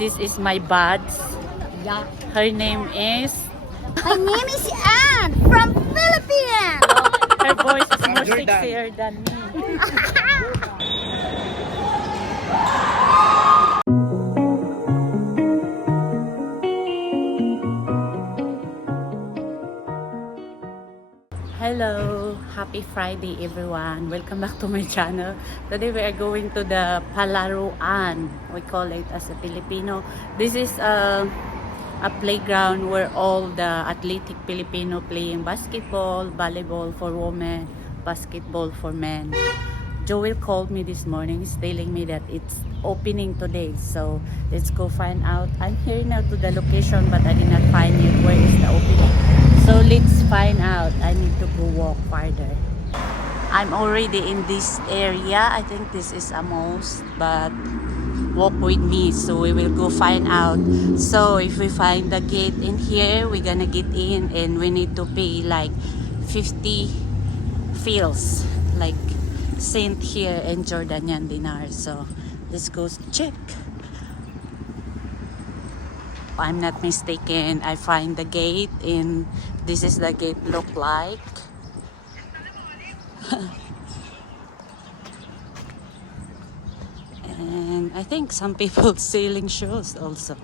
This is my buds. Yeah. Her name is... My name is Anne from Philippines. Her voice is more Jordan. sexier than me. Hello! Happy Friday everyone! Welcome back to my channel. Today we are going to the Palaruan. We call it as a Filipino. This is a playground where all the athletic Filipino playing basketball, volleyball for women, basketball for men. Joel called me this morning. He's telling me that it's opening today. So let's go find out. I'm here now to the location but I did not find yet where is the opening. So let's find out. I need to go walk farther. I'm already in this area. I think this is a mosque, but walk with me so we will go find out. So if we find the gate in here, we're gonna get in and we need to pay like 50 fils, like cent here in Jordanian dinar. So let's go check. If I'm not mistaken, I find the gate and this is the gate look like. And I think some people selling shoes also.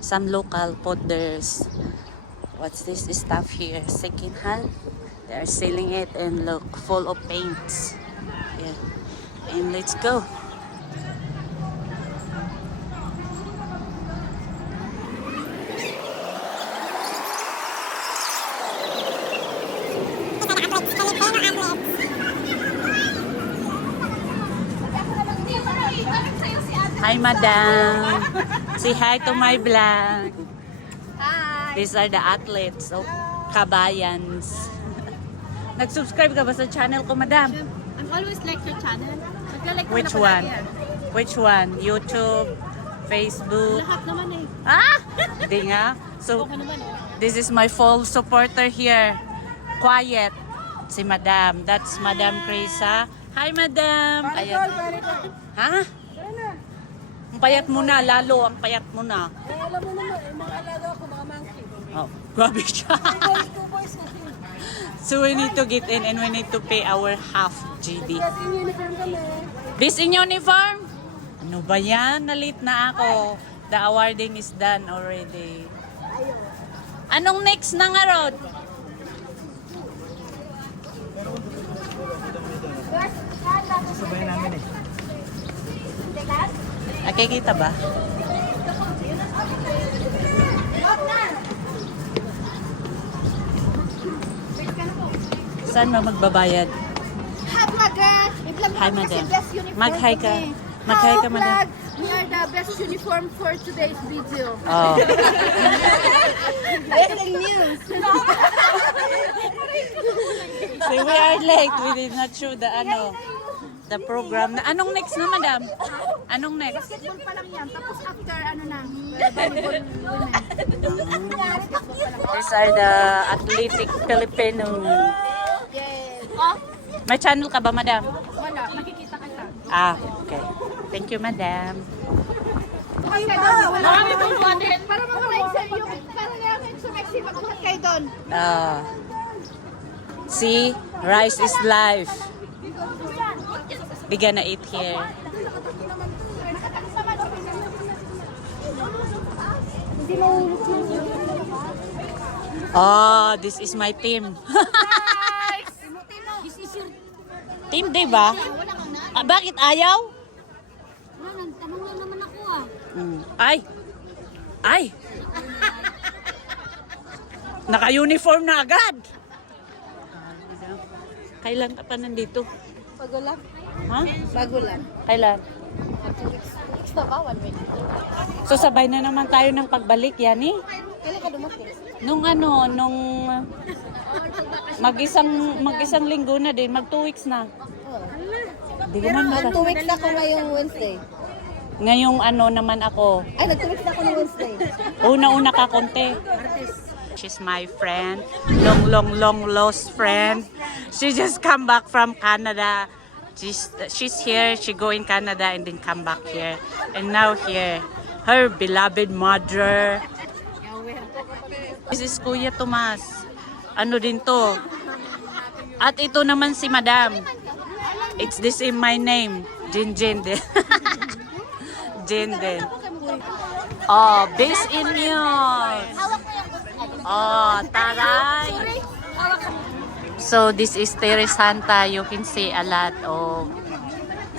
Some local put their what's this stuff here, second hand. They are selling it and look full of paints. Yeah, and let's go. Hi, madam. Say hi to my vlog. Hi. These are the athletes of Kabayans. Nag-subscribe ka ba sa channel ko, madam? I'm always like your channel. Which one? Which one? YouTube? Facebook? Lahat naman eh. Ah! Hindi nga. So, Okay naman eh. this is my full supporter here. Quiet. Si madam. That's Madam Krisa. Hi, madam. Ayan. Ha? Ang payat mo na, lalo ang payat mo na. Alam mo naman, mga alaga ko, mga monkey. Oh, grabe siya. Two boys na. So we need to get in and we need to pay our half GD. Yes, in uniform kami. This in uniform? Ano ba yan? Nalit na ako. The awarding is done already. Anong next na nga, Rod? Sabay namin eh. Nakikita ba? Saan ba magbabayad? Hi, vlogger. Hi, madam. Mag-hi ka. Mag-hi ka, madam. We are the best uniform for today's video. Oh. Breaking news. So we are late. We did not show the the program. Anong next na, madam? Anong next? Basketball pa lang yan. Tapos after, volleyball women. These are the athletic Filipino. Yes. Oh? May channel ka ba, madam? Wala. Makikita ka ta. Ah, okay. Thank you, madam. Wala kami bubuhan din. Para mawala yung sa'yo. Para na yung sumexy. Magbuhat kayo doon. See, rice is life. We gonna eat here. Oh, this is my team. Team, di ba? Ah, bakit ayaw? Tanong lang naman ako Ay! Ay! Naka-uniform na agad! Kailan ka pa nandito? Bago lang. Ha? Bago lang. Kailan? 2 weeks. 2 weeks na ba? 1 week. So sabay na naman tayo ng pagbalik, yani? Kailan ka dumating? Nung mag-isang linggo na din, mag 2 weeks na. Di naman Nag 2 maka- weeks na ako ngayong Wednesday. Ngayong naman ako. Ay, nag 2 weeks na ako ng Wednesday. Una-una ka konti. She's my friend. Long lost friend. She just come back from Canada She's here. She go in Canada and then come back here. And now here, her beloved mother. This is Kuya Tomas. Ano din to? At ito naman si Madam. It's the same my name. Jin din. Jin din. Oh, base in news. Oh, taray. So this is Terre Santa. You can see a lot of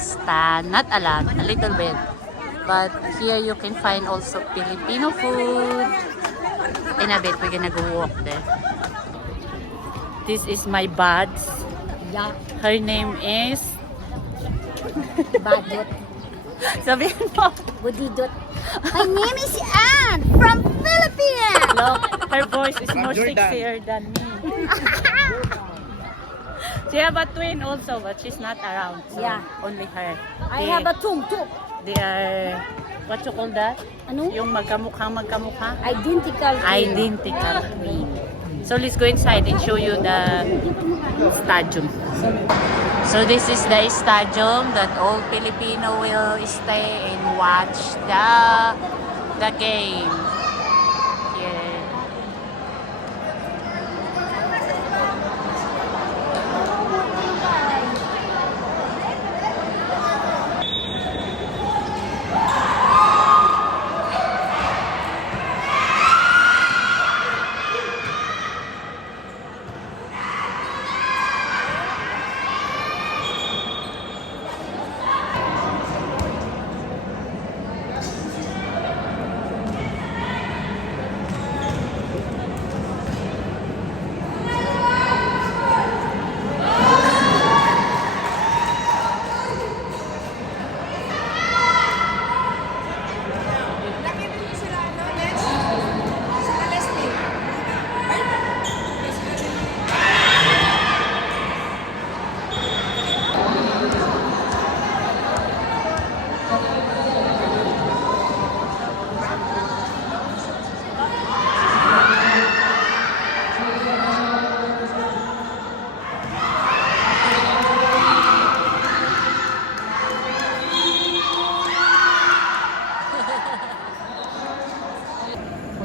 stand. Not a lot, a little bit. But here you can find also Filipino food. In a bit, we're gonna go walk there. This is my buds. Yeah, Her name is... badot. Sabihin mo. Budidot. My name is Anne from Philippines. Look, her voice is more Jordan. sexier than me. She have a twin also, but she's not around. So Yeah. only her. I have a tum. They are, what you call that? Ano? Yung magkamukha. Identical. Identical twin. So let's go inside and show you the stadium. So this is the stadium that all Filipino will stay and watch the game. Here.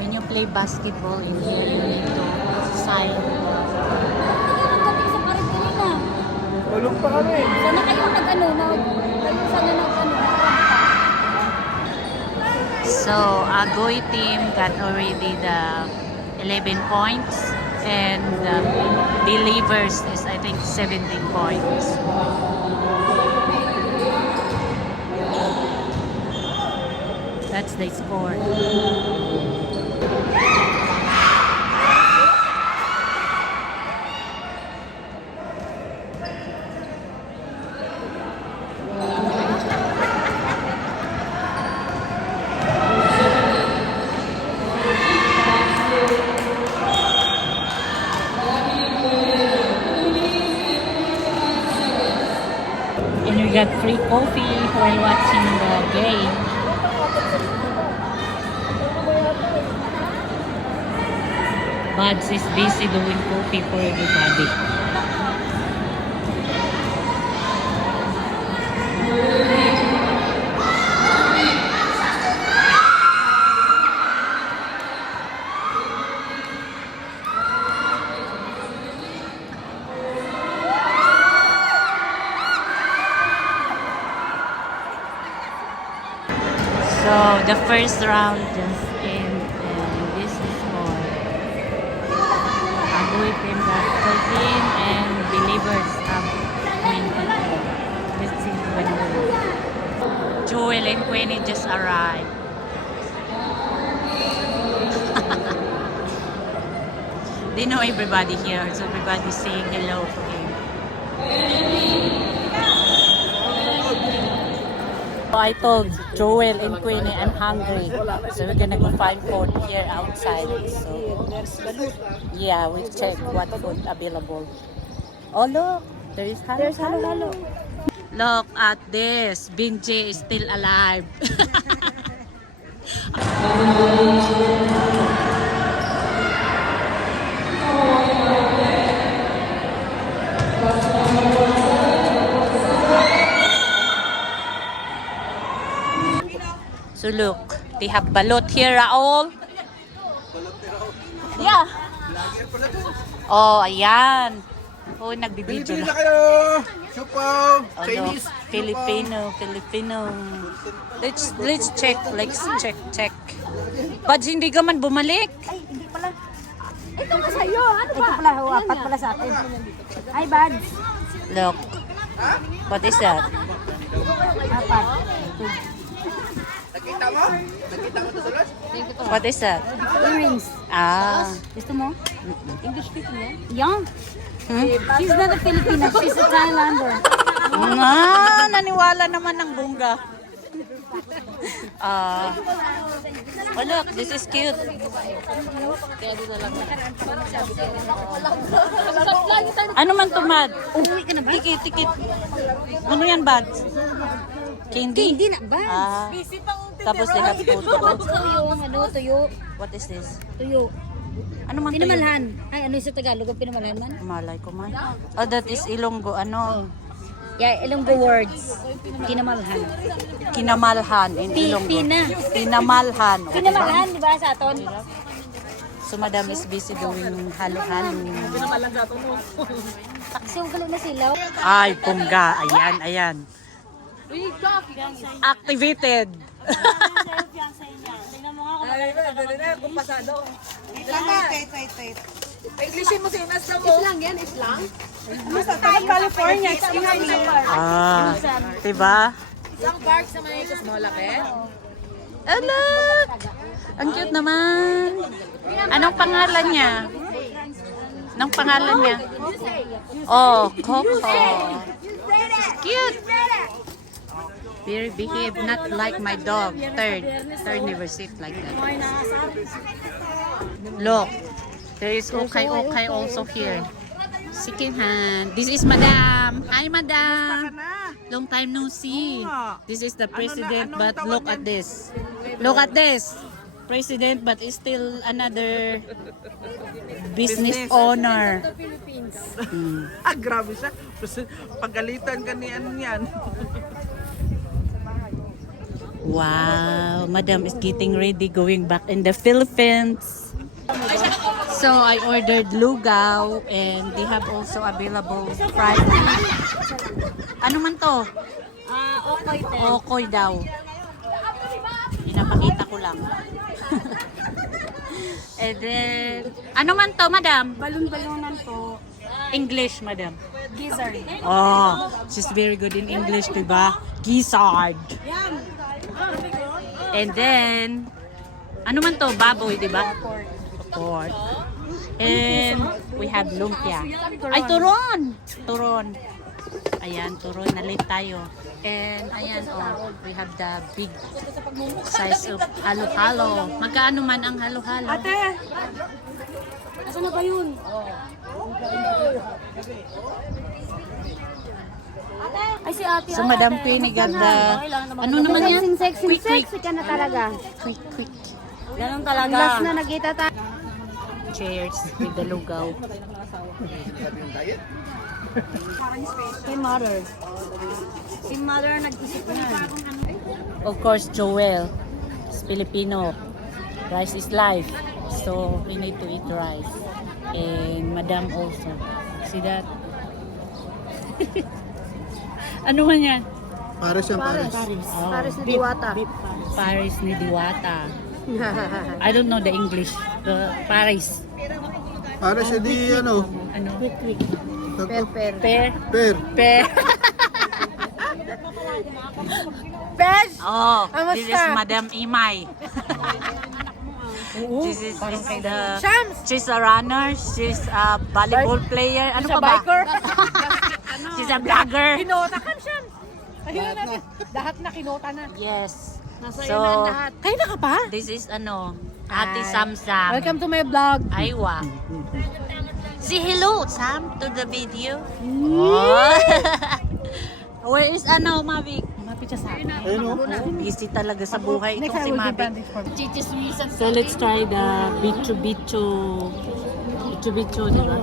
When you play basketball in here, you need to sign. Tulog pa kami. Sana kayo nag-ano, kayo sana nag-ano. So, Agoy team got already the 11 points and Believers is I think 17 points. That's the score. And we got free coffee while watching the game. Buds is busy doing coffee for everybody. So the first round just ended, and this is for Agoy team got 13 and Believers have 24. Let's see when Joel and Queenie just arrived. They know everybody here, so everybody's saying hello to him. I told Joel and Queenie I'm hungry, so we're gonna go find food here outside. So yeah, we check what food available. Oh look, there's halo. Look at this, Binji is still alive. So look, they have balot here, Raul. Yeah. Oh, ayan. Oh, nagbibideo Pilipino na. kayo! Supaw! Oh, Chinese! no. Filipino. Let's check. Check. But hindi ka man bumalik. Ay, hindi pala. Ito pa sa'yo. Ano ba? Ito pala, apat pala sa atin. Ay, bad. Look. What is that? Apat. Nakita mo? Nakita mo ito sa last? What is that? Earrings. Ah. Gusto mo? English speaking yan? Young. Hmm? She's not a Filipino. She's a Thailander. Naniwala naman ng bungga. Oh look, this is cute. Ano man to, Mad? Uwi ka na ba? Tikit. Ano yan, Bad? Candy? Hindi na ba? Tapos they have photo. Tuyo, ano, tuyo. What is this? Tuyo. Ano man to? Pinamalhan. Ay, ano yung sa Tagalog ang pinamalhan man? Malay ko man. Oh, that is Ilonggo. Ano? Yeah, Ilonggo words. Kinamalhan. Kinamalhan in Ilonggo. Pinamalhan. Okay, Pinamalhan, di ba, sa aton? So, Madam is busy doing halo-halo. Taksi yung galing na silaw. Ay, pungga. Ayan. Activated. California, it's Ah, diba? Ala! Ang cute naman. Anong pangalan niya? Anong pangalan niya? Oh, Coco. Cute. Very behave, not like my dog. Third never sit like that. Look, there is okay also here. Second hand. This is Madam. Hi, Madam. Long time no see. This is the president, but look at this. Look at this. President, but is still another business owner. Grabe siya. Pagalitan ka ni ano yan. Wow, Madam is getting ready going back in the Philippines. So I ordered lugaw and they have also available fried fish. Ano man to? Okoy daw. Pinapakita ko lang. And then, ano man to, Madam? Balon-balonan po. English, Madam. Gizzard. Oh, she's very good in English, diba? Gizzard. And then, ano man to? Baboy, diba? Pork. And we have lumpia. Ay, turon! Turon. Ayan, turon. Nalit tayo. And ayan, oh, we have the big size of halo-halo. Magkaano man ang halo-halo? Ate! Asan na ba yun? Ay, si ate. So, Madam Queenie got the, ano naman yan? Sexy Quick. ka na talaga. Quick. Ganun talaga. Last na nakita tayo. Cheers with the lugaw. Si mother. Si mother nag-isip na. Of course, Joel is Filipino. Rice is life. So, we need to eat rice. And Madam also. See that? Ano man yan? Paris yan, Paris. Oh, Paris ni Diwata. Paris ni Diwata. I don't know the English. The Paris. Paris siya di ano? Ano? Per. Per. Per. Per. Pes! Oh, Kamusta? this is Madam Imay. This is the... Shams! She's a runner. She's a volleyball player. Ano pa ba? She's a vlogger. Kinota ka, Shams! Ayun na. Lahat na kinota na. Yes. Nasa So, iyo na ang lahat. Kayo na ka pa? this is ano, Ate Sam. Welcome to my vlog. Aywa. Say hello, Sam, to the video. Oh. Where is ano, Mavic? Mapit siya sa akin. Ayun o. Busy talaga sa buhay itong si Mavic. Chichismisan. So let's try the bicho Bicho-bicho, di ba?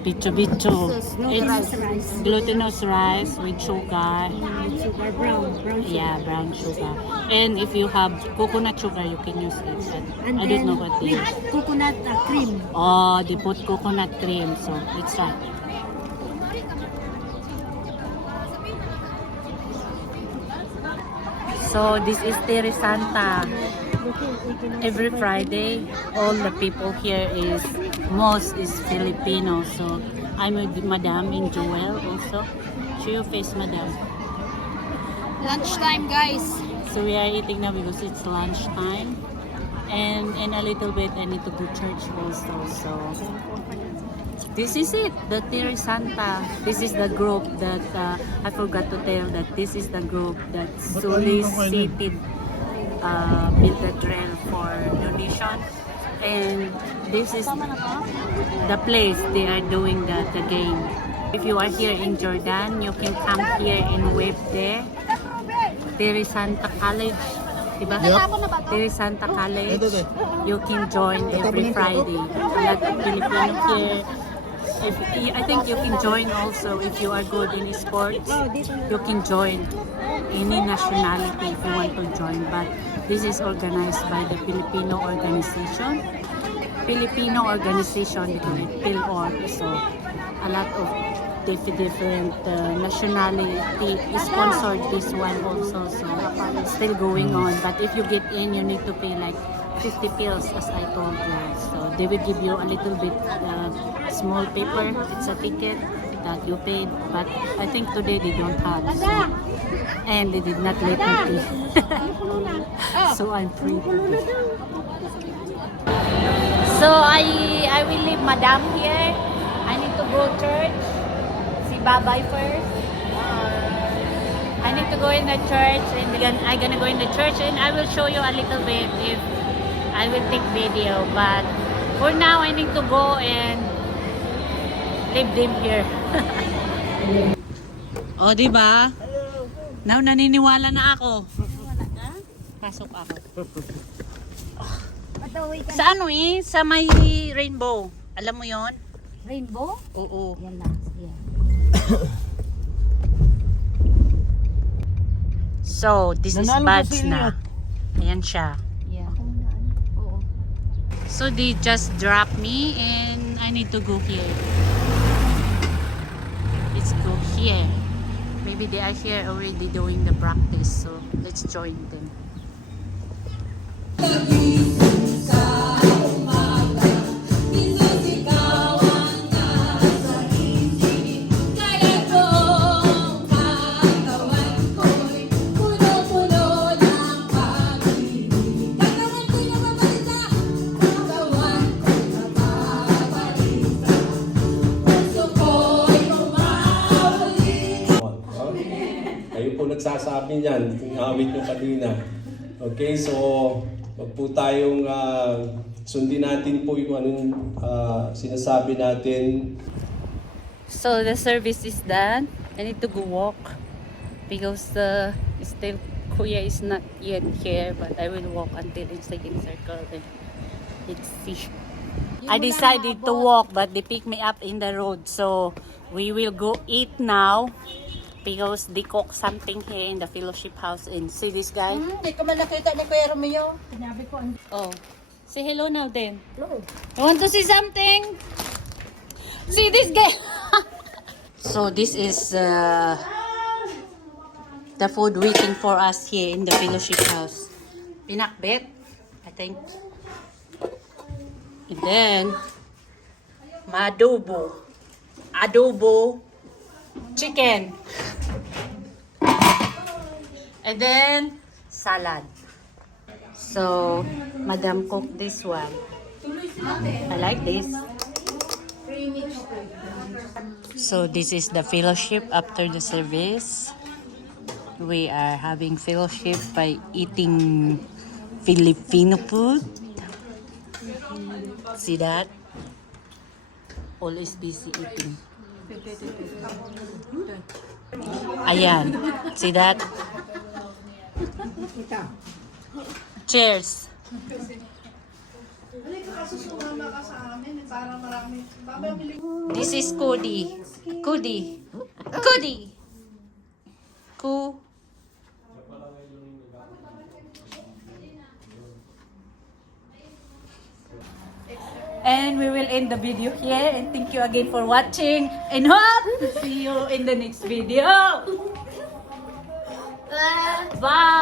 Bicho-bicho. Glutinous rice. Glutinous rice with sugar. Sugar brown. Brown sugar. Yeah, brown sugar. And if you have coconut sugar, you can use it. But And I then don't know what they use. with coconut cream. Oh, they put coconut cream. So, let's try. So, this is Terre Santa. Every Friday, all the people here is, most is Filipino. So, I'm with Madam and Joel also. Show your face, Madam. Lunchtime, guys. So we are eating now because it's lunchtime. And in a little bit, I need to go church also. So this is it, the Terre Santa. This is the group that I forgot to tell that this is the group that solicited build the trail for donation. And this is the place they are doing the game. If you are here in Jordan, you can come here and wave there. Terre Santa College, diba? Yep. Terre Santa College. Ito. You can join every Friday. A lot of Filipino here. I think you can join also if you are good in sports. You can join any nationality if you want to join. But this is organized by the Filipino organization. Filipino organization because it PhilOrg. So a lot of different nationality sponsored this one also, so it's still going on. But if you get in, you need to pay like 50 pills as I told you. So they will give you a little bit small paper. It's a ticket that you paid, but I think today they don't have. So, and they did not let me pay. So I'm free. So I will leave Madam here. I need to go church. Bye-bye first. I need to go in the church and I'm gonna go in the church and I will show you a little bit if I will take video, but for now I need to go and leave them here. Oh, diba? Now naniniwala na ako. Pasok ako. Sa ano sa may rainbow. Alam mo yon? Rainbow? Oo. Yan lang. Yeah. So, this is badge na. Ayan siya. Yeah. Oo. So, they just dropped me and I need to go here. Let's go here. Maybe they are here already doing the practice. So, let's join them. Kayo po nagsasabi niyan, yung awit nyo kanina. Okay, so wag po tayong sundin natin po yung anong sinasabi natin. So, the service is done. I need to go walk because still Kuya is not yet here, but I will walk until in second circle and let's see. I decided to walk, but they pick me up in the road, so we will go eat now because they cook something here in the fellowship house. And see this guy? Hindi ko man nakita ni Kuya Romeo. Sinabi ko, Oh, say hello now then. hello. I want to see something. See this guy. So this is the food waiting for us here in the fellowship house. Pinakbet, I think. And then adobo, chicken. And then salad. So Madam cooked this one. I like this. So this is the fellowship after the service. We are having fellowship by eating Filipino food. See that? Always busy eating. Ayan. See that? Cheers. This is Cody. Cody. Cody. Ku. And we will end the video here. And thank you again for watching. And hope to see you in the next video. Bye.